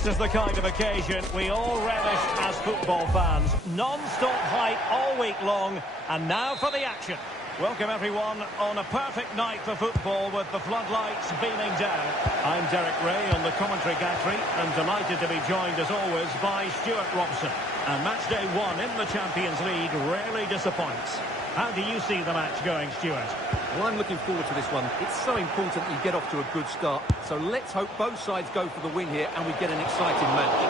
This is the kind of occasion we all relish as football fans. Non-stop hype all week long, and now for the action. Welcome everyone on a perfect night for football with the floodlights beaming down. I'm Derek Ray on the commentary gantry and delighted to be joined as always by Stuart Robson. And match day one in the Champions League rarely disappoints. How do you see the match going, Stuart? Well, I'm looking forward to this one. It's so important you get off to a good start. So let's hope both sides go for the win here and we get an exciting match.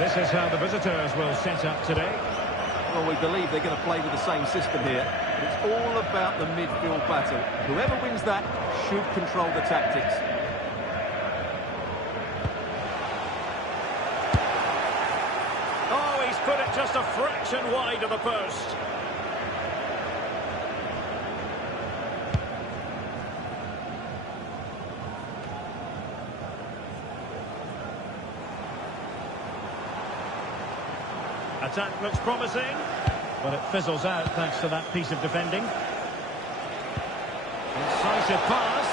This is how the visitors will set up today. Well, we believe they're going to play with the same system here. But it's all about the midfield battle. Whoever wins that should control the tactics. Oh, he's put it just a fraction wide of the post. Attack looks promising, but it fizzles out thanks to that piece of defending. Incisive pass.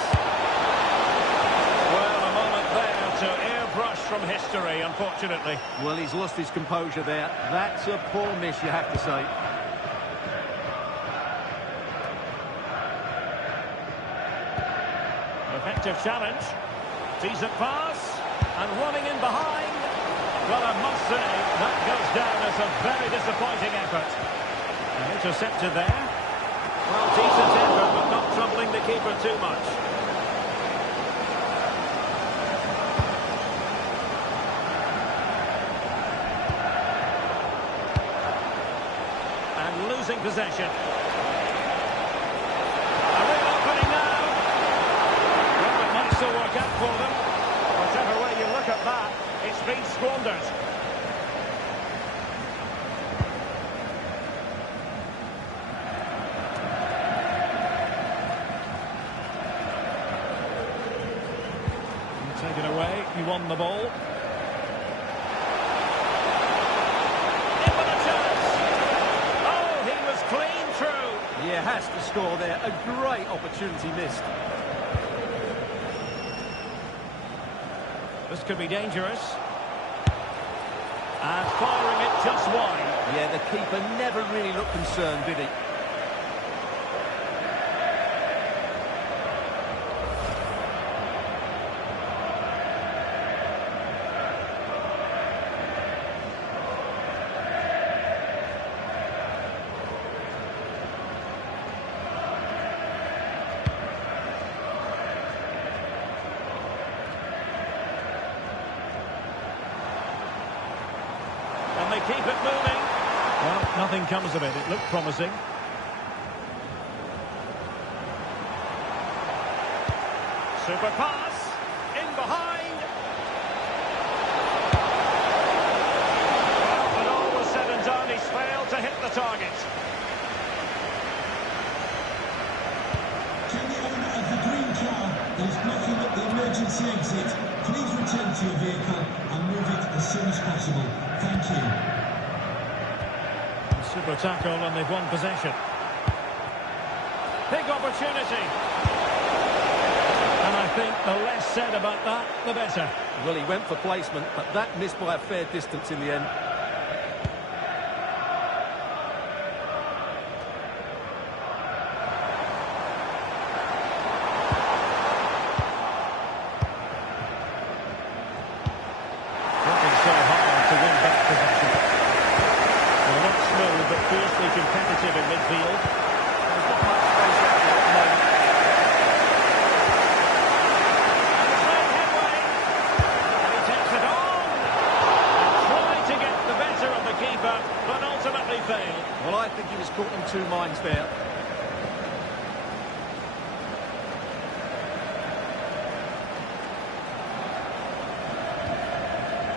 Well, a moment there to airbrush from history, unfortunately. Well, he's lost his composure there. That's a poor miss, you have to say. Effective challenge. Decent pass. And running in behind. Well, I must say, that goes down as a very disappointing effort. And intercepted there. Well, decent effort, but not troubling the keeper too much. And losing possession. A real opening now. Well, it might still work out for them. Whichever way you look at that, it's been squandered. Take it away, he won the ball. In with a chance. Oh, he was clean through. Yeah, has to score there. A great opportunity missed. This could be dangerous. And firing it just wide. Yeah, the keeper never really looked concerned, did he? And they keep it moving. Well, nothing comes of it. It looked promising. Super pass. In behind. Well, when all was said and done, he's failed to hit the target. To the owner of the green car that is blocking up the emergency exit, please return to your vehicle and move it as soon as possible. Thank you. Super tackle and they've won possession. Big opportunity. And I think the less said about that, the better. Well, he went for placement, but that missed by a fair distance in the end. Working so hard to win back possession. Well, not smooth, but fiercely competitive in midfield. There's not much space out there at the moment. And it's made headway. And he takes it on. And tried to get the better of the keeper, but ultimately failed. Well, I think he was caught in two minds there.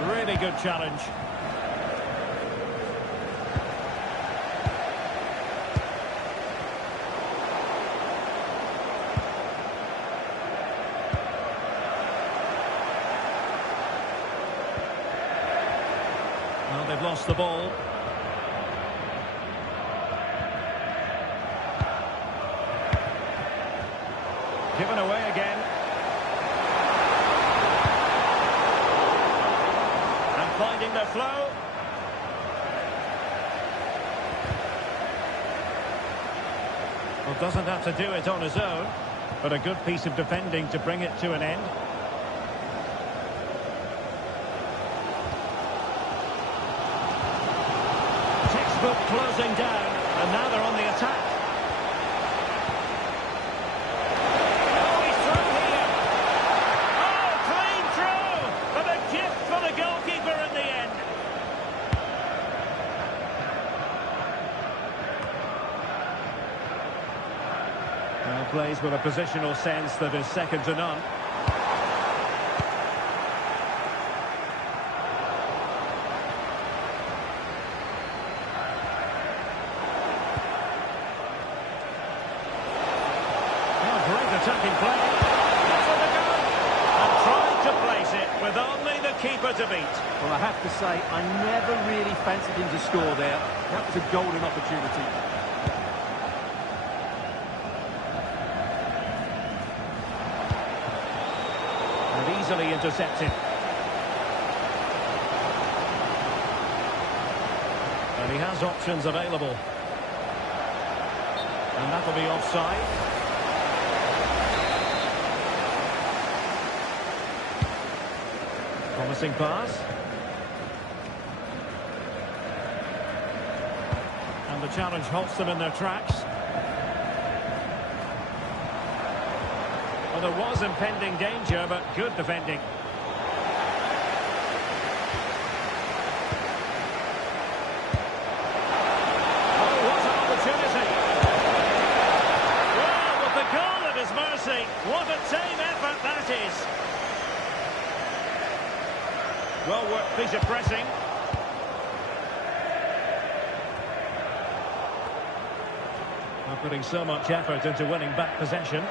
Really good challenge. Well, they've lost the ball. Given away again. And finding the flow. Well, doesn't have to do it on his own, but a good piece of defending to bring it to an end. Textbook closing down, and now they're on the attack. Oh, he's through here. Oh, clean through, but a gift for the goalkeeper in the end. Well, plays with a positional sense that is second to none. Attacking play. That's for the goal. And tried to place it with only the keeper to beat. Well, I have to say, I never really fancied him to score there. That was a golden opportunity. And easily intercepted. And he has options available. And that'll be offside. Promising pass. And the challenge halts them in their tracks. Well, there was impending danger, but good defending. Oh, what an opportunity. Well, with the goal at his mercy, what a tame effort that is. Well worked piece of pressing. Not putting so much effort into winning back possession.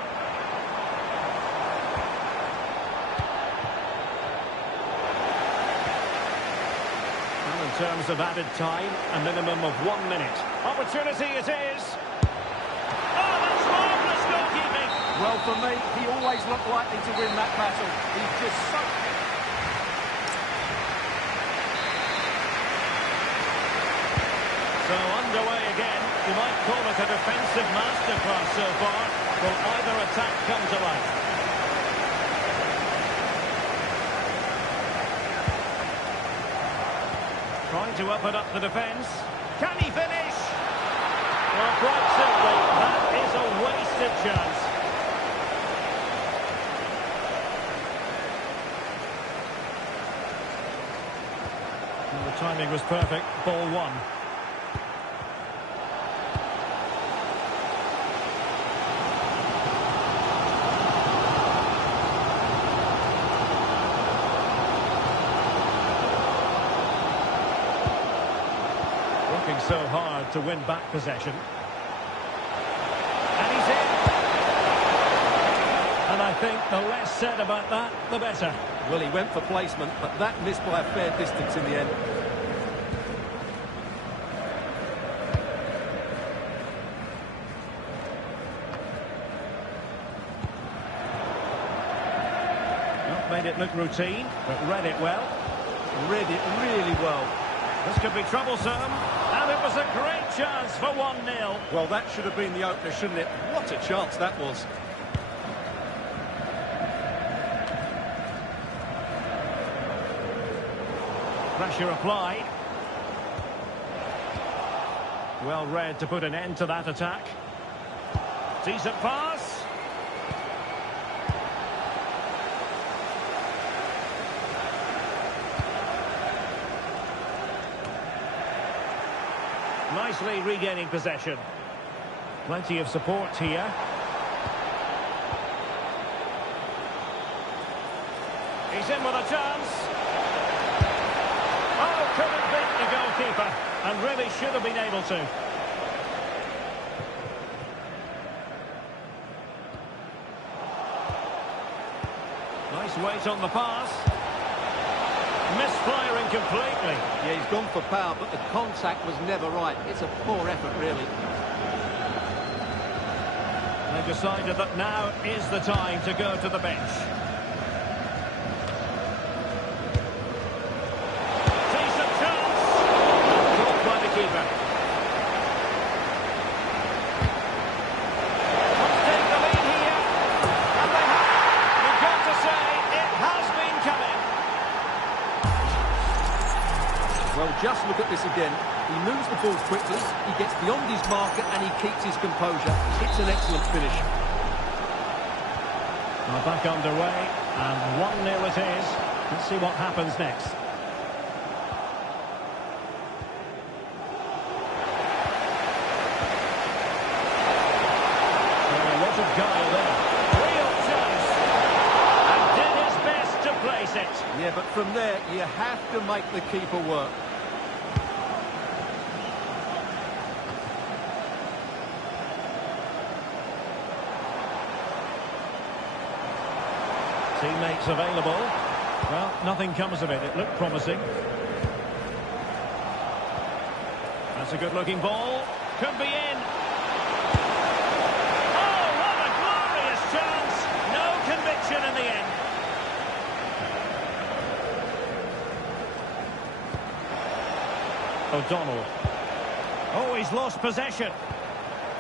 Well, in terms of added time, a minimum of 1 minute. Opportunity it is. Oh, that's marvellous goalkeeping. Well, for me, he always looked likely to win that battle. He's just so... So underway again. You might call it a defensive masterclass so far. Will either attack come to life? Trying to open up the defence. Can he finish? Well, quite simply, that is a wasted chance. And the timing was perfect. Ball one. So hard to win back possession. And he's in. And I think the less said about that, the better. Well, he went for placement, but that missed by a fair distance in the end. Well, made it look routine, but read it well. Read it really well. This could be troublesome. And it was a great chance for 1-0. Well, that should have been the opener, shouldn't it? What a chance that was. Pressure applied. Well read to put an end to that attack. Decent pass. Nicely regaining possession. Plenty of support here. He's in with a chance. Oh, couldn't beat the goalkeeper. And really should have been able to. Nice weight on the pass. Misfiring completely. Yeah, he's gone for power, but the contact was never right. It's a poor effort, really. They've decided that now is the time to go to the bench. Decent chance. Caught by the keeper. Let's take the lead here. And they have. You've got to say, it has been coming. Well, just look at this again. He moves the ball quickly, he gets beyond his marker and he keeps his composure. It's an excellent finish. Well, back underway, and 1-0 it is. Let's see what happens next. A lot of guile there. Real chance. And did his best to place it. Yeah, but from there, you have to make the keeper work. Teammates available. Well, nothing comes of it. It looked promising. That's a good-looking ball. Could be in. Oh, what a glorious chance. No conviction in the end. O'Donnell. Oh, he's lost possession.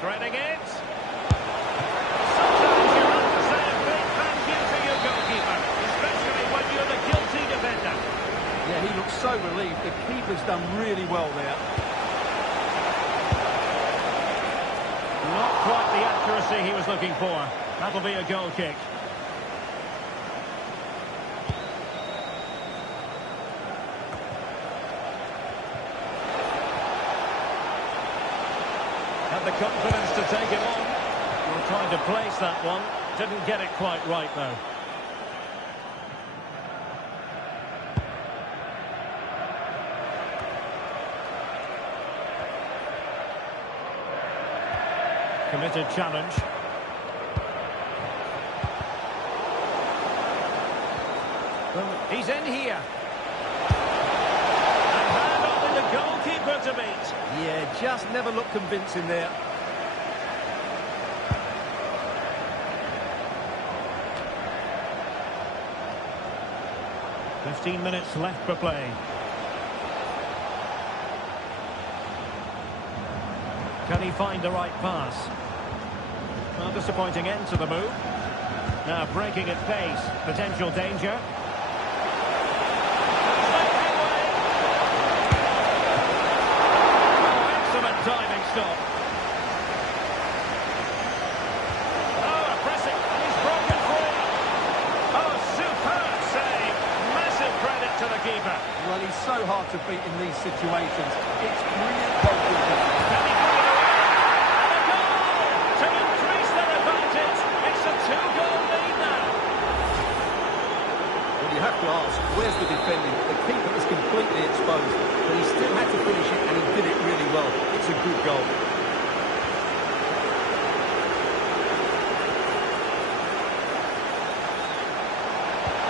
Threading it. Sometimes you have to say a big thank you to your goalkeeper, especially when you're the guilty defender. Yeah, he looks so relieved. The keeper's done really well there. Not quite the accuracy he was looking for. That'll be a goal kick. Had the confidence to take it on. We're trying to place that one. Didn't get it quite right, though. Committed challenge. Well, he's in here. And hand only the goalkeeper to beat. Yeah, just never looked convincing there. "15 minutes left for play. Can he find the right pass? Well, disappointing end to the move. Now breaking at pace. Potential danger. Oh, excellent diving stop. Oh, a pressing. And he's broken free. Oh, superb save. Massive credit to the keeper. Well, he's so hard to beat in these situations. It's brilliant goalkeeping. Can he put it away? And a goal to increase their advantage. It's a 2-goal lead now. Well, you have to ask, where's the defending? The keeper is completely exposed, but he still had to finish it, and he did it really well. It's a good goal.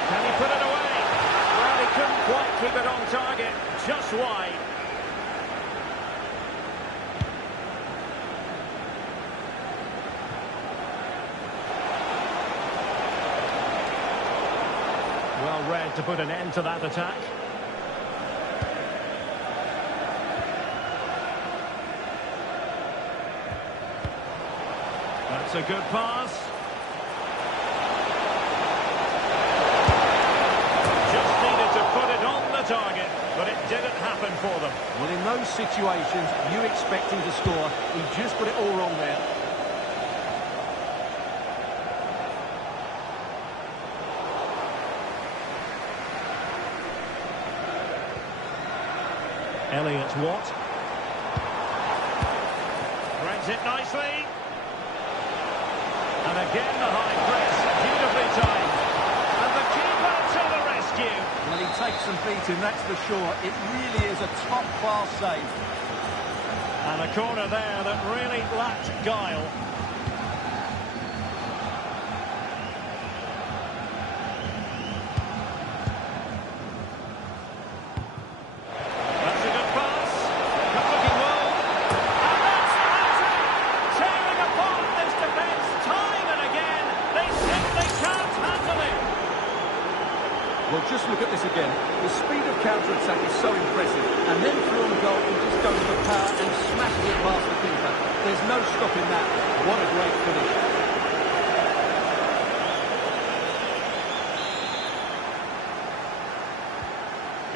Can he put it away? Well, he couldn't quite keep it on target. Just wide. Well read to put an end to that attack. That's a good pass. Just needed to put it on the target, but it didn't happen for them. Well, in those situations, you expect him to score. He just got it all wrong there. Elliott Watt. Threads it nicely. And again the high press, beautifully timed. And the keeper to the rescue. Well, he takes some beating, that's for sure. It really is a top-class save. And a corner there that really lacked guile. That's a good pass. Good looking ball. And that's it. Tearing apart this defence time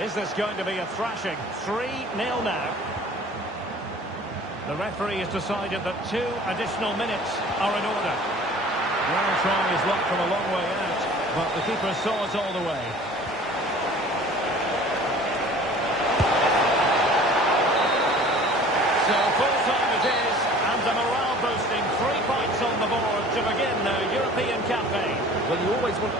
Is this going to be a thrashing? 3-0 now. The referee has decided that 2 additional minutes are in order. Well, trying his luck from a long way out, but the keeper saw it all the way. So full time it is, and a morale-boosting 3 points on the board to begin the European campaign. Well, you always want...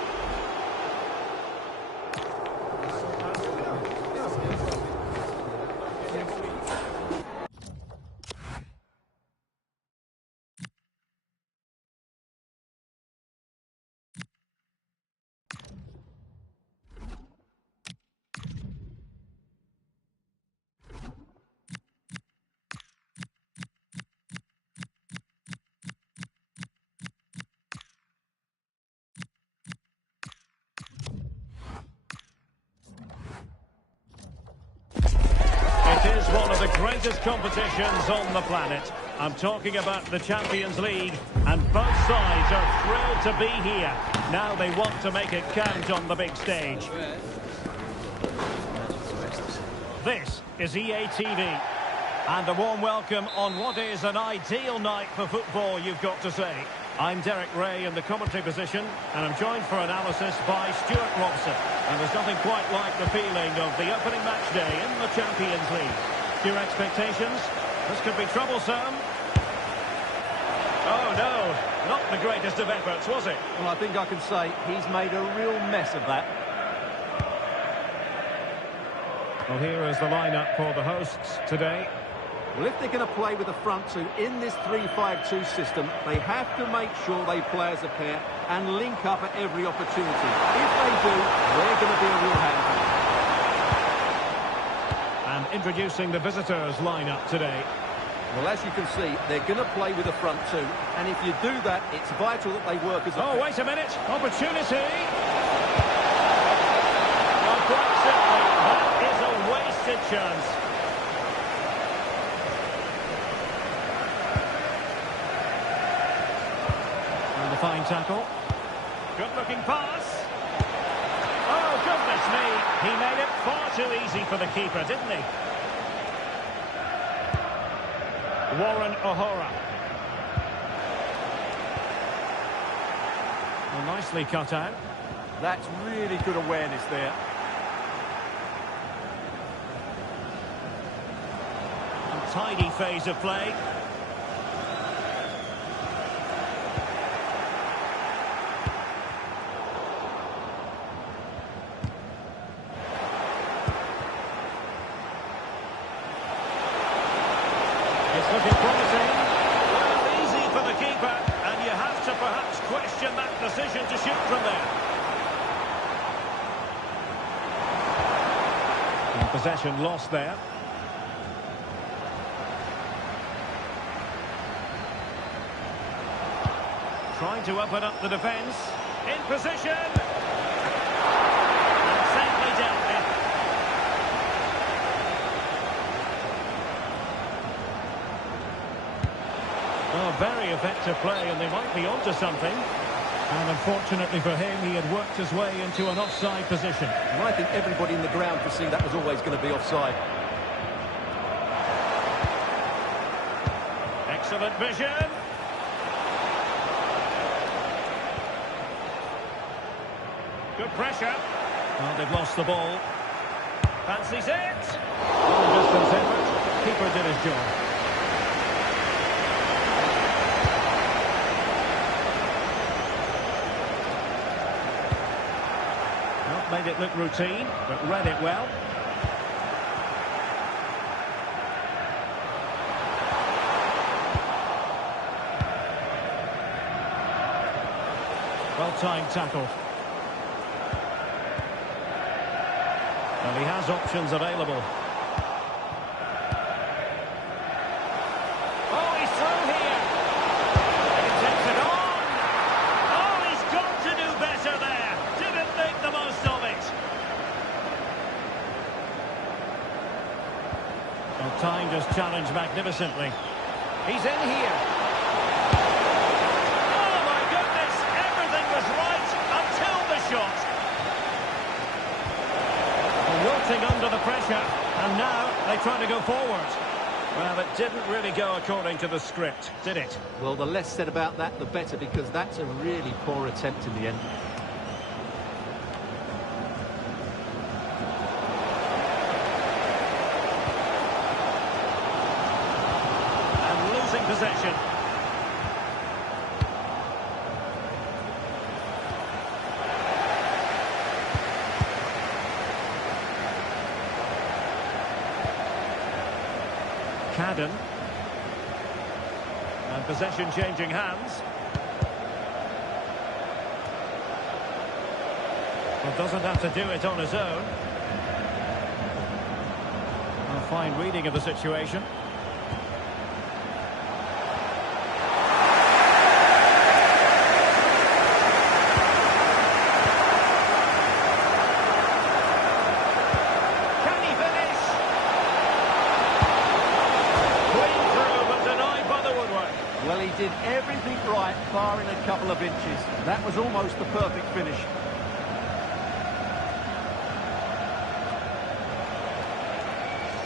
It is one of the greatest competitions on the planet. I'm talking about the Champions League, and both sides are thrilled to be here. Now they want to make it count on the big stage. This is EA TV, and a warm welcome on what is an ideal night for football, you've got to say. I'm Derek Ray in the commentary position, and I'm joined for analysis by Stuart Robson. And there's nothing quite like the feeling of the opening match day in the Champions League. Your expectations? This could be troublesome. Oh no, not the greatest of efforts, was it? Well, I think I can say he's made a real mess of that. Well, here is the lineup for the hosts today. Well, if they're going to play with a front two in this 3-5-2 system, they have to make sure they play as a pair and link up at every opportunity. If they do, they're going to be a real handful. And introducing the visitors' lineup today. Well, as you can see, they're going to play with a front two, and if you do that, it's vital that they work as a pair. Oh, wait a minute. Opportunity. Well, quite simply, that is a wasted chance. Fine tackle. Good-looking pass. Oh, goodness me. He made it far too easy for the keeper, didn't he? Warren O'Hara. Well, nicely cut out. That's really good awareness there. A tidy phase of play. Looking promising. Well, easy for the keeper, and you have to perhaps question that decision to shoot from there. And possession lost there. Trying to open up the defence. In position. And safely dealt with. Oh, very effective play, and they might be onto something. And unfortunately for him, he had worked his way into an offside position. And I think everybody in the ground could see that was always going to be offside. Excellent vision. Good pressure. Well, they've lost the ball. Fancies it. Long distance effort. Keeper did his job. Made it look routine, but read it well. Well-timed tackle. Well, he has options available. Oh, he's through here. And he takes it on. Oh, he's got to do better there. Didn't make the most of it. Well, timed his challenge magnificently. He's in here. Oh, my goodness. Everything was right until the shot. Well, reacting under the pressure, and now they try to go forward. Well, it didn't really go according to the script, did it? Well, the less said about that, the better, because that's a really poor attempt in the end. And losing possession. Cadden. And possession changing hands. Well, doesn't have to do it on his own. A fine reading of the situation. Well, he did everything right, barring a couple of inches. That was almost the perfect finish.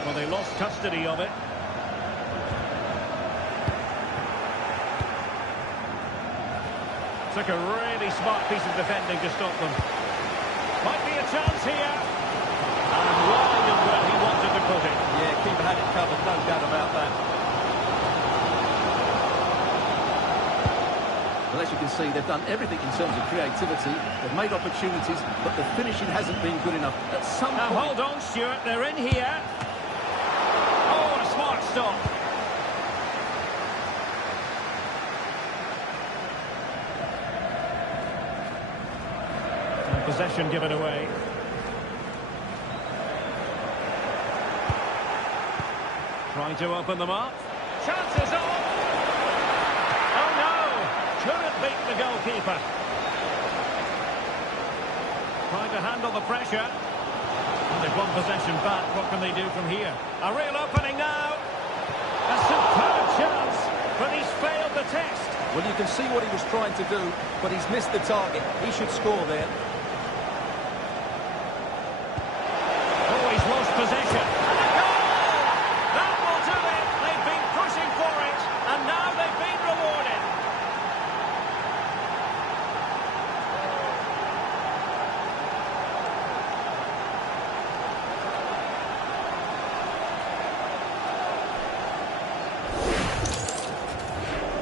Well, they lost custody of it. Took a really smart piece of defending to stop them. Might be a chance here. And wide of where he wanted to put it. Yeah, keeper had it covered, no doubt about that. Well, as you can see, they've done everything in terms of creativity. They've made opportunities, but the finishing hasn't been good enough. At some point... Now, hold on, Stuart. They're in here. Oh, a smart stop. And possession given away. Trying to open them up. Chances on. Couldn't beat the goalkeeper. Trying to handle the pressure. And they've won possession back. What can they do from here? A real opening now. A superb chance, but he's failed the test. Well, you can see what he was trying to do, but he's missed the target. He should score there. Oh, he's lost possession. And a goal! That will do it. They've been pushing for it, and now they've been rewarded.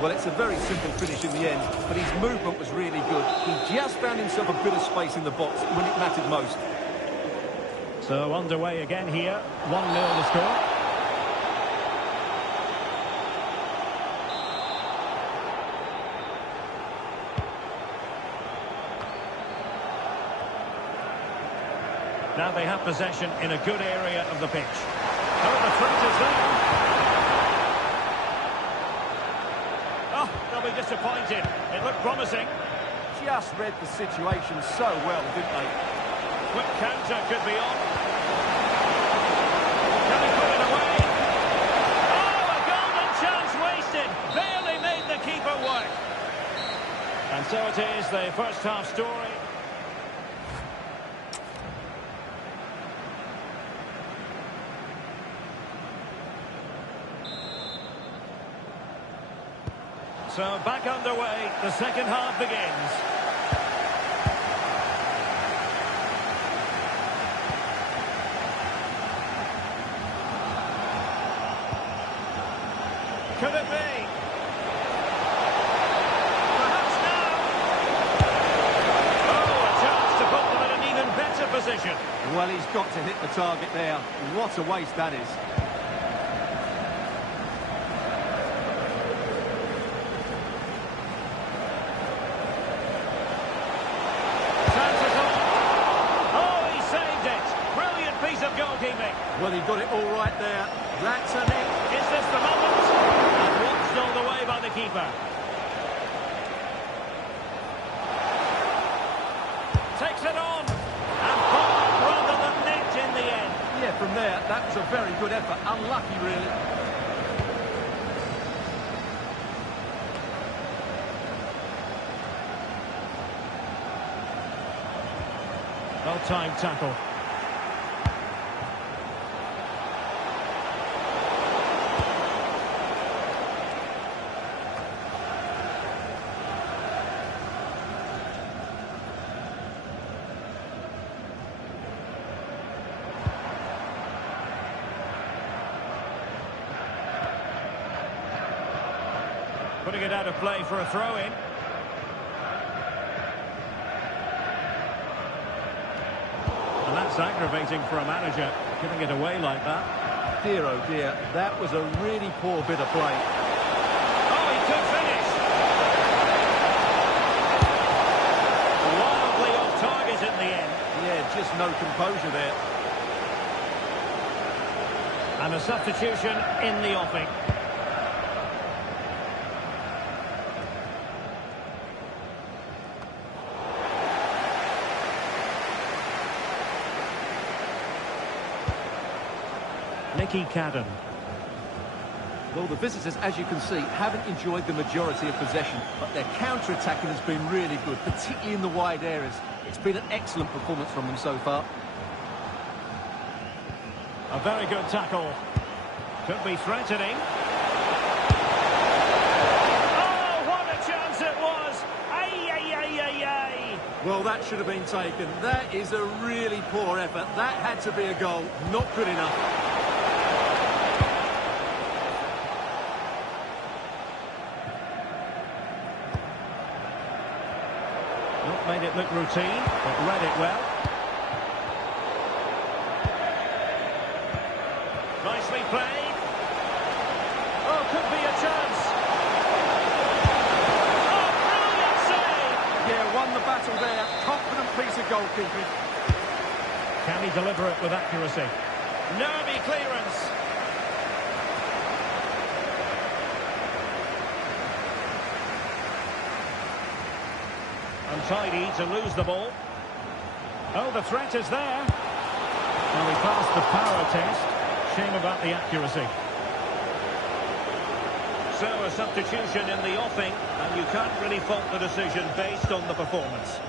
Well, it's a very simple finish in the end, but his movement was really good. He just found himself a bit of space in the box when it mattered most. So underway again here. 1-0 the score. Now they have possession in a good area of the pitch. Oh, the threat is there. Oh, they'll be disappointed. It looked promising. Just read the situation so well, didn't they? Quick counter could be on. Can he put it away? Oh, a golden chance wasted. Barely made the keeper work. And so it is, the first half story. So back underway, the second half begins. Could it be? Perhaps now. Oh, a chance to put them in an even better position. Well, he's got to hit the target there. What a waste that is. Well, he got it all right there. That's an it. Is this the moment? And watched all the way by the keeper. Takes it on. And ball rather than net in the end. Yeah, from there, that was a very good effort. Unlucky, really. Well-timed tackle. Putting it out of play for a throw-in. And that's aggravating for a manager, giving it away like that. Dear, oh dear, that was a really poor bit of play. Oh, he could finish. Wildly off target in the end. Yeah, just no composure there. And a substitution in the offing. Nicky Cadden. Well, the visitors, as you can see, haven't enjoyed the majority of possession, but their counter-attacking has been really good, particularly in the wide areas. It's been an excellent performance from them so far. A very good tackle. Could be threatening. Oh, what a chance it was! Ay, ay, ay, ay, ay. Well, that should have been taken. That is a really poor effort. That had to be a goal. Not good enough. Made it look routine, but read it well. Nicely played. Oh, could be a chance. Oh, brilliant save! Yeah, won the battle there. Confident piece of goalkeeping. Can he deliver it with accuracy? Nervy clearance. Untidy to lose the ball. Oh, the threat is there. Well, he passed the power test. Shame about the accuracy. So a substitution in the offing, and you can't really fault the decision based on the performance.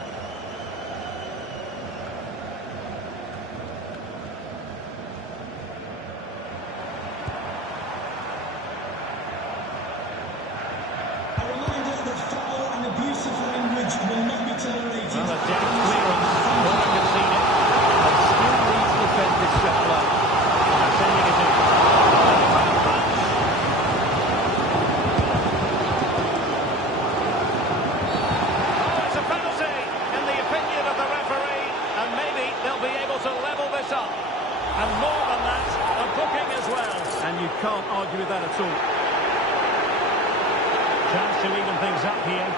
Can't argue with that at all. Chance to even things up here.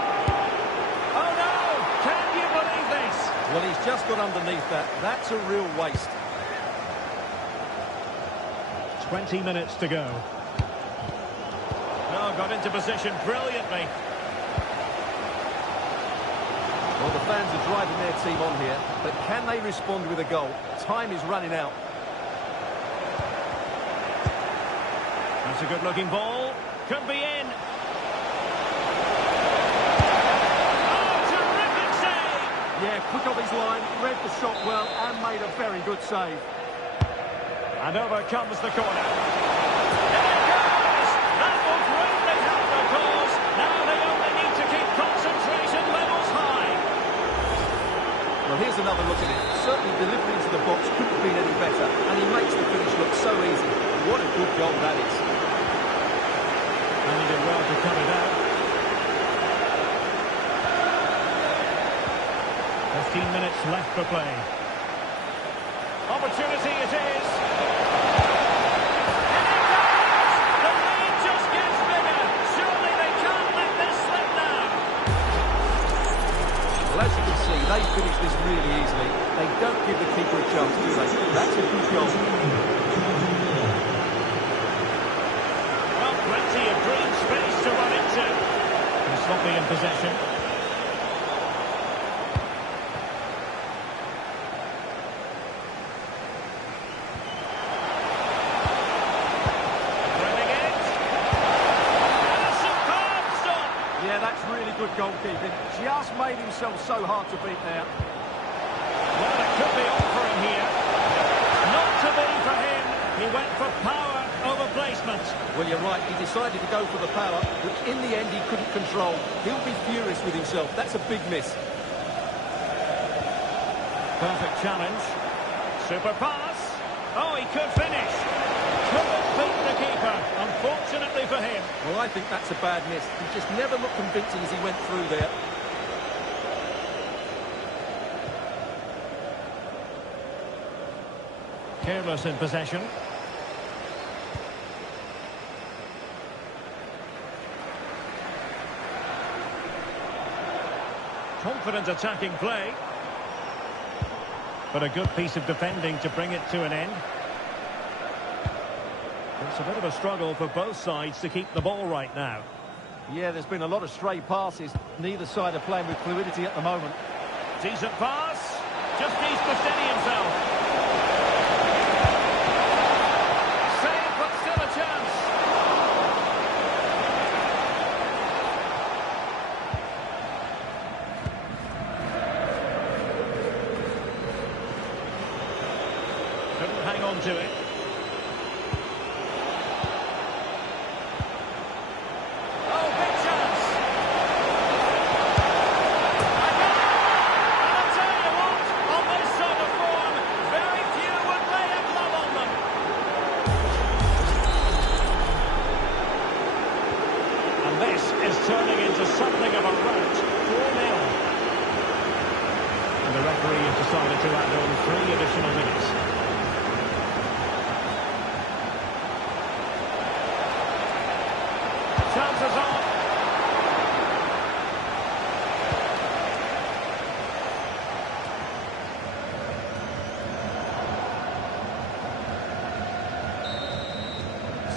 Oh no! Can you believe this? Well, he's just got underneath that. That's a real waste. 20 minutes to go. Oh, got into position brilliantly. Well, the fans are driving their team on here, but can they respond with a goal? Time is running out. That's a good-looking ball. Could be in. Oh, terrific save! Yeah, quick off his line, read the shot well, and made a very good save. And over comes the corner. There it goes! That will greatly help the cause. Now they only need to keep concentration levels high. Well, here's another look at it. Certainly delivery into the box couldn't have been any better, and he makes the finish look so easy. What a good goal that is. And he did well to cut it out. 15 minutes left for play. Opportunity it is. And it goes! The lead just gets bigger. Surely they can't let this slip now. Well, as you can see, they finish this really easily. They don't give the keeper a chance, do they? That's a good goal. Well, plenty of green space to run into. And sloppy in possession. Threading it. And a superb stop. Yeah, that's really good goalkeeping. Just made himself so hard to beat there. Well, it could be on for him here. Not to be for him. He went for power over placement. Well, you're right. He decided to go for the power, which in the end he couldn't control. He'll be furious with himself. That's a big miss. Perfect challenge. Super pass. Oh, he could finish. Couldn't beat the keeper, unfortunately for him. Well, I think that's a bad miss. He just never looked convincing as he went through there. Careless in possession. Confident attacking play. But a good piece of defending to bring it to an end. It's a bit of a struggle for both sides to keep the ball right now. Yeah, there's been a lot of stray passes. Neither side are playing with fluidity at the moment. Decent pass. Just needs to steady himself. Save, but still a chance. Couldn't hang on to it. Oh, big chance. And I'll tell you what, on this sort of form, very few would lay a glove on them. And this is turning into something of a rout. 4-0. And the referee has decided to add on 3 additional minutes. Chances on.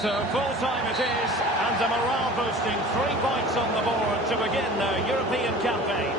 So full time it is, and a morale boosting 3 points on the board to begin their European campaign.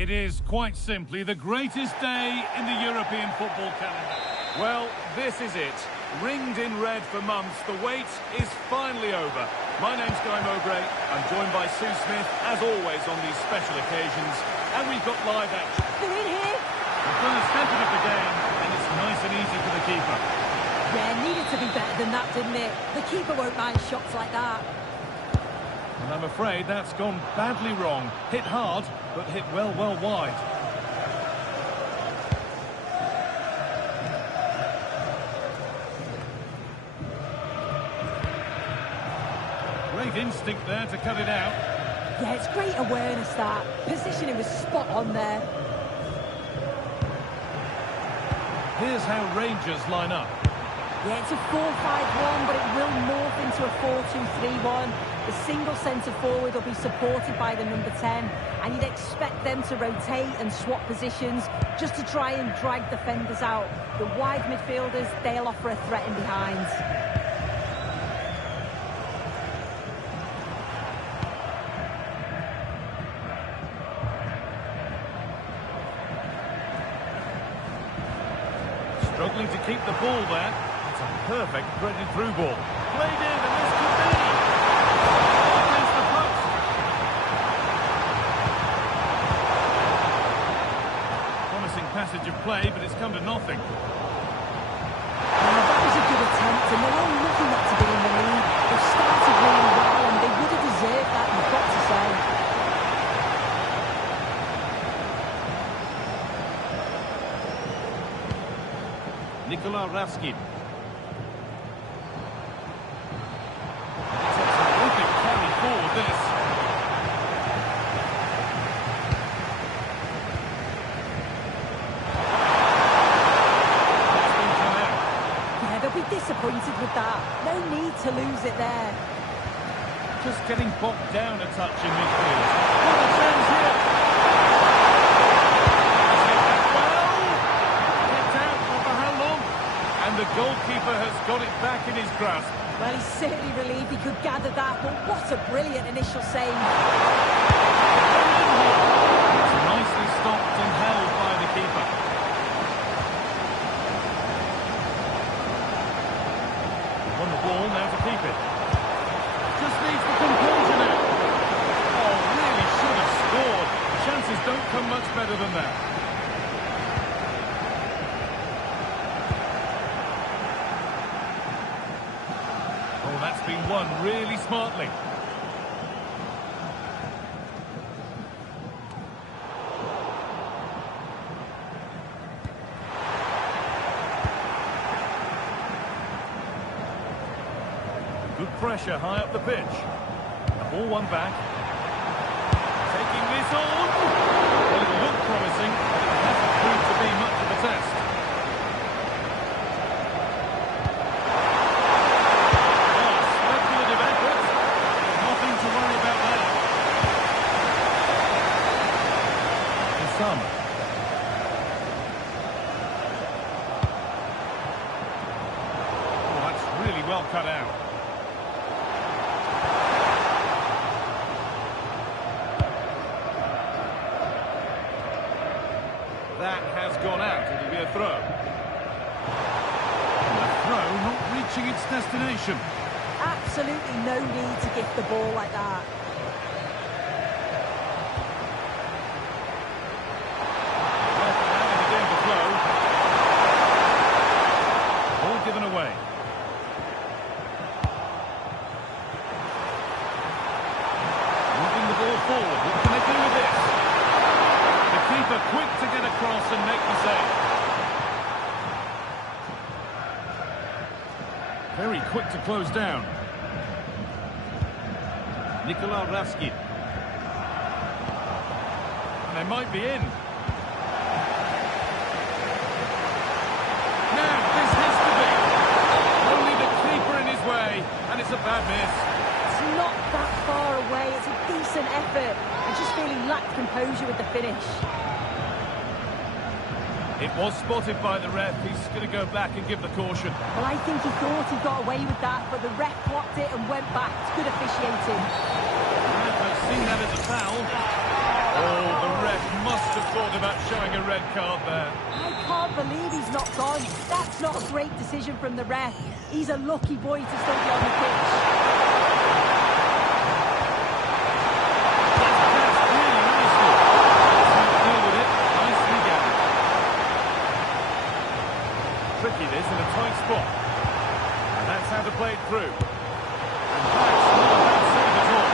It is quite simply the greatest day in the European football calendar. Well, this is it. Ringed in red for months, the wait is finally over. My name's Guy Mowbray. I'm joined by Sue Smith, as always on these special occasions. And we've got live action. They're in here. The first snippet of the game, and it's nice and easy for the keeper. Yeah, needed to be better than that, didn't it? The keeper won't mind shots like that. And I'm afraid that's gone badly wrong. Hit hard, but hit well wide. Great instinct there to cut it out. Yeah, it's great awareness, that. Positioning was spot on there. Here's how Rangers line up. Yeah, it's a 4-5-1, but it will morph into a 4-2-3-1. The single centre forward will be supported by the number 10, and you'd expect them to rotate and swap positions just to try and drag defenders out. The wide midfielders, they'll offer a threat in behind. Struggling to keep the ball there. It's a perfect threaded through ball. Played in, and this could be. Against the post. Promising passage of play, but it's come to nothing. That was a good attempt, and they're all looking up to be in the lead. They've started really well, and they would have deserved that, you've got to say. Nikola Raskin. It's a terrific carry forward, this. That's been come out. Yeah, they'll be disappointed with that. No need to lose it there. Just getting bogged down a touch in midfield. What a chance here! And the goalkeeper has got it back in his grasp. Well, he's certainly relieved he could gather that, but what a brilliant initial save. It's nicely stopped and held by the keeper. come much better than that. Oh, that's been won really smartly. Good pressure high up the pitch. The ball won back. Taking this on. Well, it looked promising, but it hasn't proved to be much of a test. Oh, speculative effort. Nothing to worry about there. And some. Oh, that's really well cut out. That has gone out. It'll be a throw. And the throw not reaching its destination. Absolutely no need to gift the ball like that. Allowing the game to flow. Ball given away. Moving the ball forward. What can they do with this? The keeper quick to get across and make the save. Very quick to close down. Nikola Ravsky. And they might be in. Now, this has to be. Only the keeper in his way, and it's a bad miss. It's not that far away. It's a decent effort. I just feel he lacked composure with the finish. It was spotted by the ref. He's going to go back and give the caution. Well, I think he thought he got away with that, but the ref blocked it and went back. It's good officiating. The ref has seen that as a foul. Oh, the ref must have thought about showing a red card there. I can't believe he's not gone. That's not a great decision from the ref. He's a lucky boy to still be on the pitch. That's really nicely. Let's deal with it. Nicely gathered. Tricky this in a tight spot. And that's how to play it through. And that's not a bad save at all.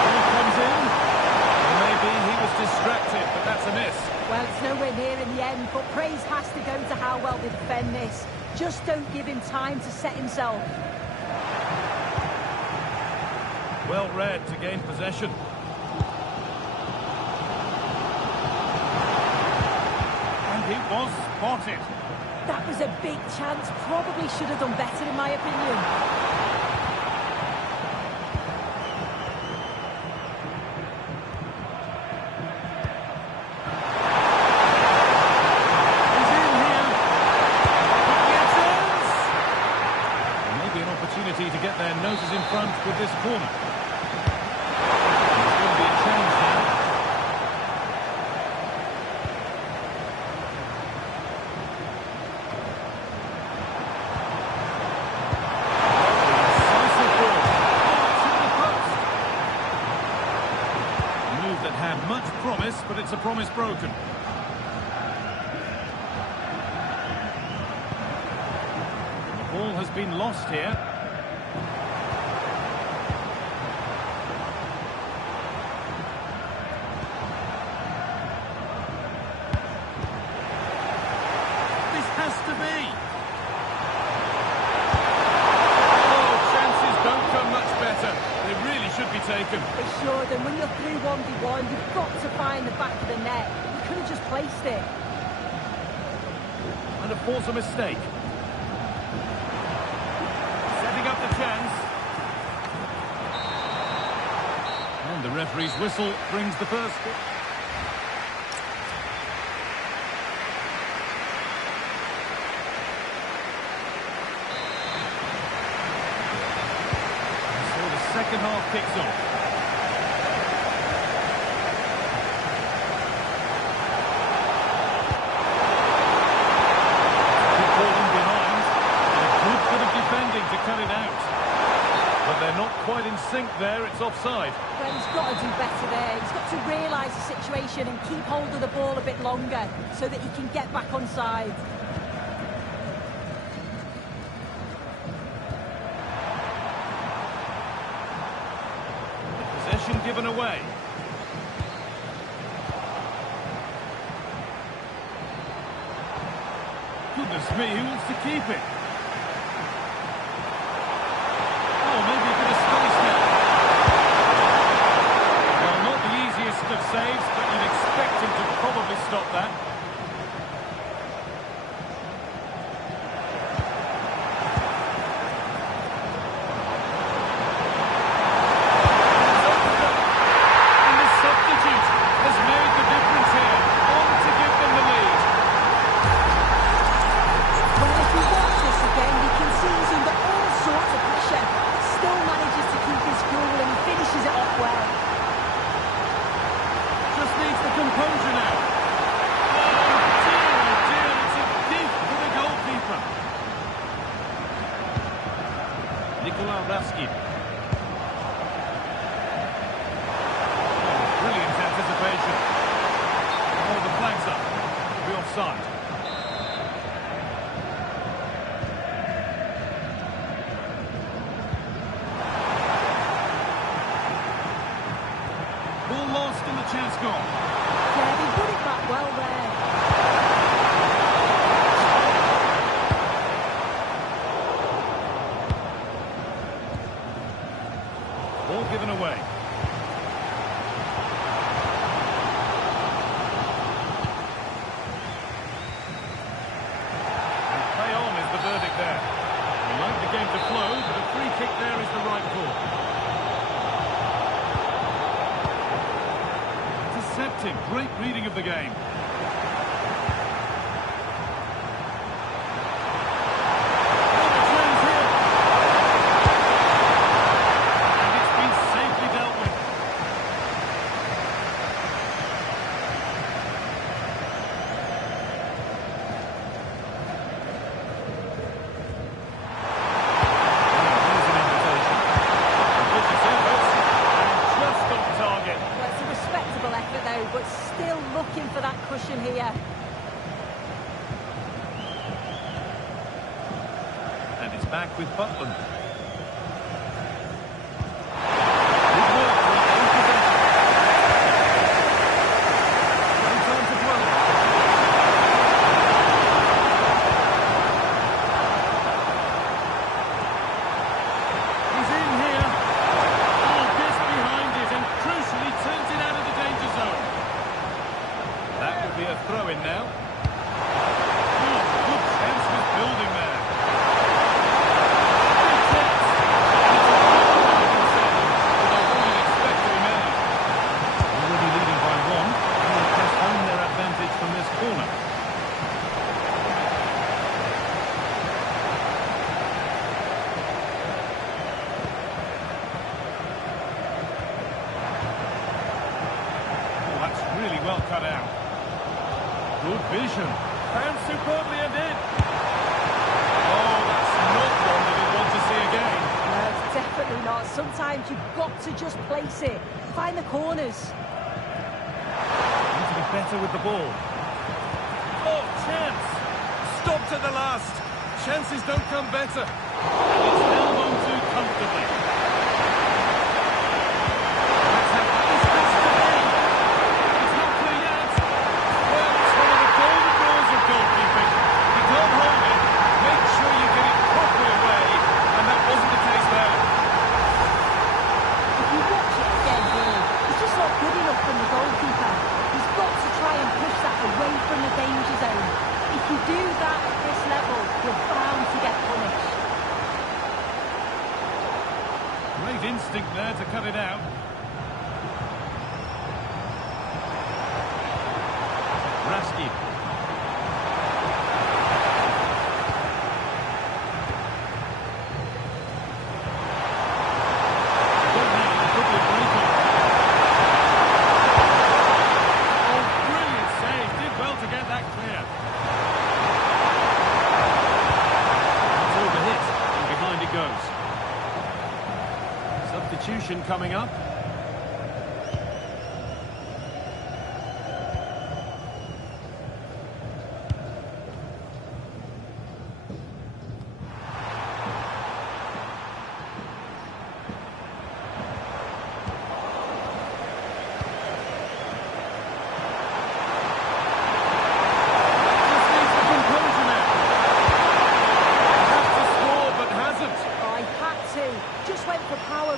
Ball comes in. And maybe he was distracted, but that's a miss. Well, it's nowhere near in the end, but praise has to go to how well they defend this. Just don't give him time to set himself. Well read to gain possession. And he was spotted. That was a big chance. Probably should have done better, in my opinion. He's in here. Gets it. Maybe an opportunity to get their noses in front with this corner. There's going to be a change now. Decisive ball. To the post. A move that had much promise, but it's a promise broken. The ball has been lost here. This has to be. Oh, chances don't come much better. They really should be taken. They should, and when you're through 1v1, you've got to find the back of the net. You could have just placed it. And to force a mistake. Setting up the chance. And the referee's whistle brings the first. So the second half kicks off. Good ball in behind. And a good bit of defending to cut it out. But they're not quite in sync there. It's offside. Well, he's got to do better there. He's got to realise the situation and keep hold of the ball a bit longer so that he can get back on side. Possession given away. Goodness me, who wants to keep it? Oh, maybe a bit of space now. Well, not the easiest of saves, but you'd expect him to probably stop that. And the substitute has made the difference here. On to give them the lead. Well, if you watch this again, you can see he's under all sorts of pressure, but still manages to keep his cool and he finishes it off well. Just needs the composure now. Oh dear, it's a gift for the goalkeeper. Nicola Raskin. Brilliant anticipation. Oh, the flag's up. Be offside. Ball lost and the chance gone. Yeah, he put it back well there. Ball given away. And play on is the verdict there. We like the game to flow, but a free kick there is the right call. Intercepting, great reading of the game. Oh, the chance here. And it's been safely dealt with. Here's an invitation. Ambitious efforts, and just off target. Well, it's a respectable effort though, but still looking for that cushion here. And it's back with Butland. Good work to retain possession. No time to dwell. He's in here. Oh, gets behind it and crucially turns it out of the danger zone. That would be a throw-in now. Oh, good chance was building there. Already leading by one, and they'll press home their advantage from this corner. Oh, that's really well cut out. Good vision. And superbly ended. Oh, that's not one that he'd want to see again. No, definitely not. Sometimes you've got to just place it. Find the corners. Need to be better with the ball. Oh, chance! Stopped at the last. Chances don't come better. And it's held on to comfortably. Let's have this has to be. It's not clear yet. Well, it's one of the golden rules of goalkeeping. You don't hold it. Make sure you get it properly away. And that wasn't the case there. If you watch it again here, it's just not good enough from the goalkeeper. He's got to try and push that away from the danger zone. If you do that at this level, you're bound to get punished. Great instinct there to cut it out. Raskin. Don't have it, could be a break-on. Oh, brilliant save. Did well to get that clear. It's overhit, and behind it goes. Substitution possession coming up.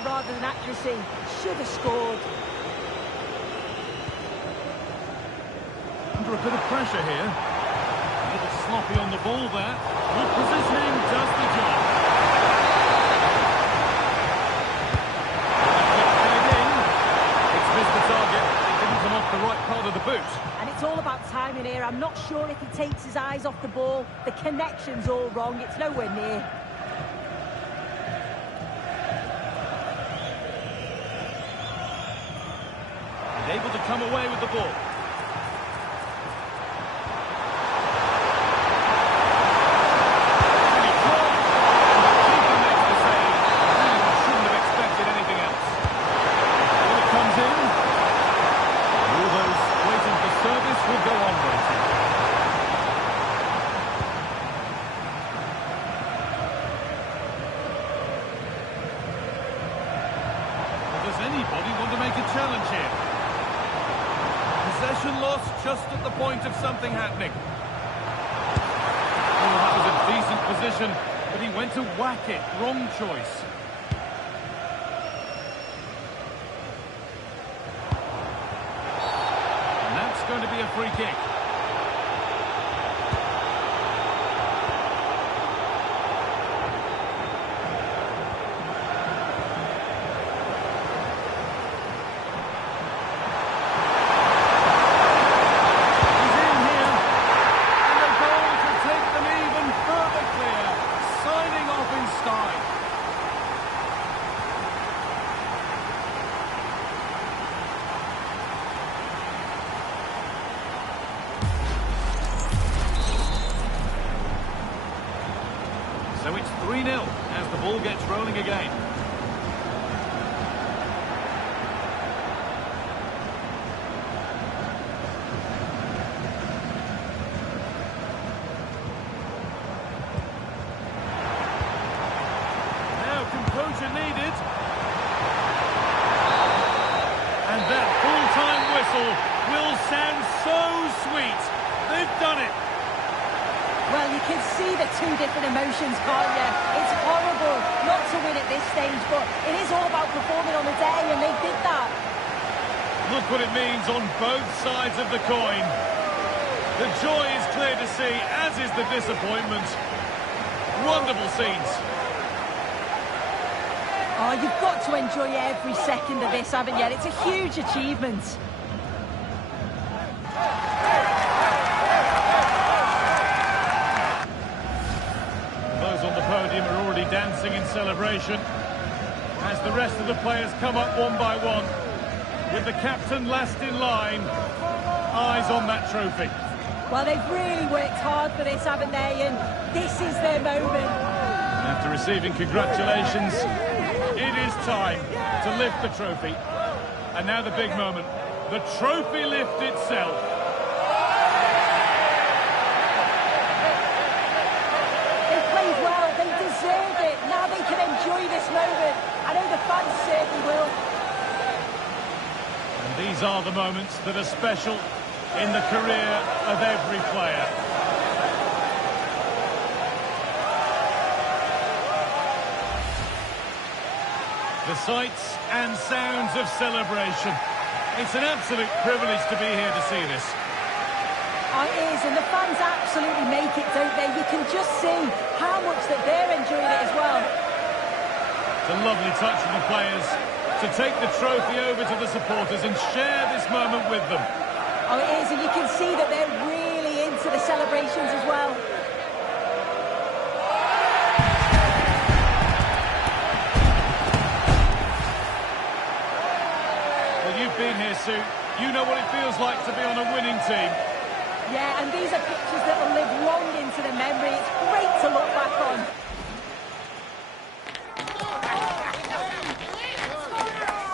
Rather than accuracy, should have scored. Under a bit of pressure here. A little sloppy on the ball there. Good positioning does the job. It's missed the target. It didn't come off the right part of the boot. And it's all about timing here. I'm not sure if he takes his eyes off the ball. The connection's all wrong. It's nowhere near. Able to come away with the ball. Shouldn't have expected anything else. When it comes in, all those waiting for service will go on waiting. Does anybody want to make a challenge here? Possession lost just at the point of something happening. Oh, that was a decent position, but he went to whack it. Wrong choice. And that's going to be a free kick. So it's 3-0 as the ball gets rolling again. Now composure needed. And that full-time whistle will sound so sweet. They've done it. Well, you can see the two different emotions, can't you? It's horrible not to win at this stage, but it is all about performing on the day, and they did that. Look what it means on both sides of the coin. The joy is clear to see, as is the disappointment. Wonderful scenes. Oh, you've got to enjoy every second of this, haven't you? It's a huge achievement. Podium are already dancing in celebration as the rest of the players come up one by one, with the captain last in line, eyes on that trophy. Well, they've really worked hard for this, haven't they? And this is their moment. After receiving congratulations, it is time to lift the trophy. And now the big moment, the trophy lift itself. Now they can enjoy this moment. I know the fans certainly will. And these are the moments that are special in the career of every player. The sights and sounds of celebration. It's an absolute privilege to be here to see this. Oh, it is, and the fans absolutely make it, don't they? You can just see how much that they're enjoying it as well. It's a lovely touch from the players to take the trophy over to the supporters and share this moment with them. Oh, it is, and you can see that they're really into the celebrations as well. Well, you've been here, Sue. You know what it feels like to be on a winning team. Yeah, and these are pictures that will live long into the memory. It's great to look back on.